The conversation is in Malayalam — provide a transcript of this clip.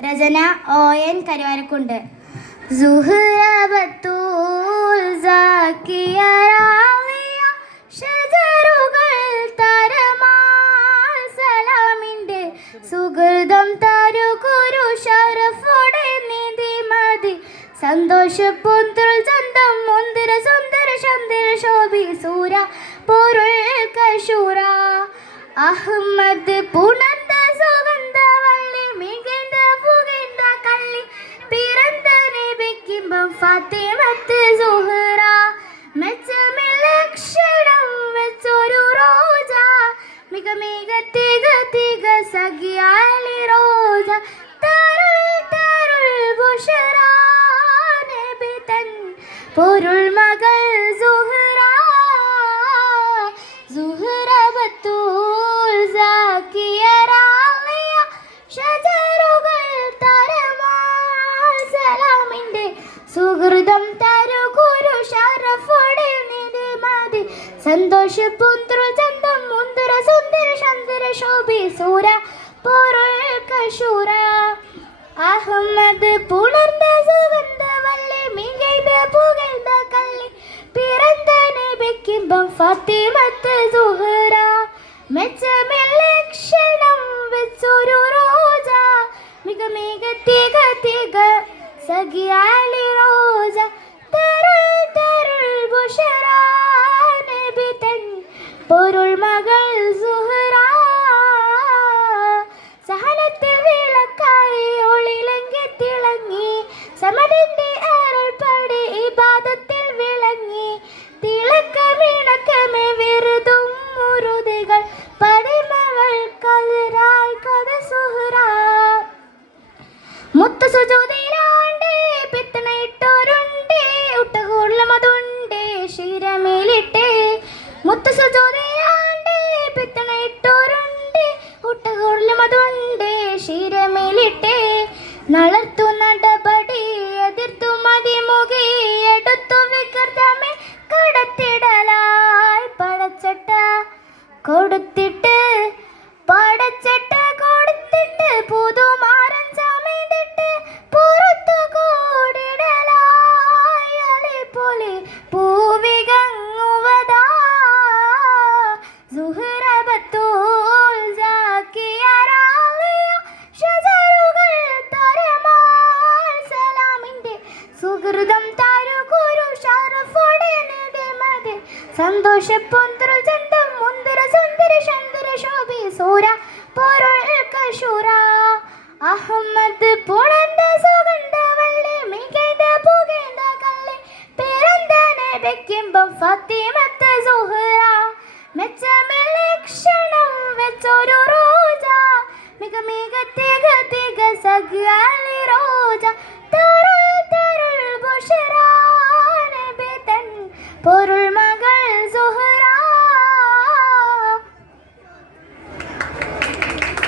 രചന ON കരുവാരക്കുണ്ട്. സുഹ്റബത്തുൽ സാക്കിയ റാളിയ ഷജറുകൾ തരമാൽ സലാമിൻ്റെ സുഹൃതം തരു കുരു ഷറഫോടെ നിധി മതി സന്തോഷപ്പുന്ത്രൽ ചന്തം മുന്തിര സുന്ദര ചന്ദ്ര ശോഭി സൂര പൊരുൾ കശൂര അഹമ്മദ് പുണർന്ന സുഗന്ധ വള്ളി മികந்த പുകഴ്ந்த കള്ളി പിറந்த നബിക്കിമ്പം ഫാത്തിമത്ത് സുഹ്റ മെച്ചമില്ലക്ഷണം വെച്ചൊരു റോജ മിക മിക തിക തിക സഖിയാലി റോജ തരുൾ തരുൾ ബുഷറ നബി തൻ പൊരുൾ മകൾ സുഹ്റ സുഹ്റബത്തുൽ സാക്കിയ റാളിയ ഷജറുകൾ തരമാൽ സലാമിൻ്റെ സുഹൃതം തരു കുരു ഷറഫോടെ നിധി മതി സന്തോഷപുന്ത്രൽ ചന്തം മുന്തിര സുന്ദര ചന്ദ്ര ശോഭി സൂര പൊരുൾ കശൂര അഹമ്മദ് പുണർന്ന സുഗന്ധ വള്ളി മികഴ്ந்த പുകഴ്ந்த കള്ളി പിറந்த നബിക്കിമ്പം ഫാത്തിമത്ത് സുഹ്റ മെച്ചമില്ലക്ഷണം വെച്ചൊരു റോജ മിക മിക തിക തിക സഖിയാലി റോജ തരുൾ തരുൾ ബുഷറ നബി തൻ പൊരുൾ മകൾ സുഹ്റ സഹനത്തിൽ വിളക്കായി ഒളിലങ്കി തിളങ്ങി സമതിൻ്റെ അരുൾ പടി ഇബാദത്തിൽ വിളങ്ങി തിളക്കമിണക്കമേ വെറുതും മുറുതികൾ പതിമകൾ കതിരായി കഥ സുഹ്റ മുത്ത് സുജൂദിലാണ്ടേ പിത്തനയിട്ടോരുണ്ടേ ഉട്ടകൂർലമതുണ്ടേ ശിരമേലിട്ടേ മുത്ത് സുജൂദിലാണ്ടേ പിത്തനയിട്ടോരുണ്ടേ ഉട്ടകൂർലമതുണ്ടേ ശിരമേലിട്ടേ നളർത്തു നടപടി എതിർത്തു മതിമുഖി എടുത്തു വികൃതമേ കടത്തിടലായി പടച്ചട്ട കൊടുത്തിട്ട് പടച്ചട്ട കൊടുത്തിട്ട് പുതുമാരൻ ചമയ്തിട്ട് പുറത്തു കൂടിടലായി അലിപൊലി പൂവികങ്ങുവതാ സുഹ്റബത്തുൽ സാക്കിയ റാളിയ ഷജറുകൾ തരമാൽ സലാമിൻ്റെ സുഹൃതം തരു കുരു ഷറഫോടെ നിധി മതി സന്തോഷപുന്ത്രൽ ചന്തം മുന്തിര സുന്ദര ചന്ദ്ര ശോഭി സൂര പൊരുൾ കശൂര അഹമ്മദ് പുണർന്ന സുഗന്ധ വള്ളി മികഴ്ந்த പുകഴ്ந்த കള്ളി പിറந்த നബിക്കിമ്പം ഫാത്തിമത്ത് സുഹ്റ മെച്ചമില്ലക്ഷണം വെച്ചൊരു റോജ മിക മിക തിക തിക സഖിയാലി റോജ തരുൾ തരുൾ ബുഷറ നബി തൻ പൊരുൾ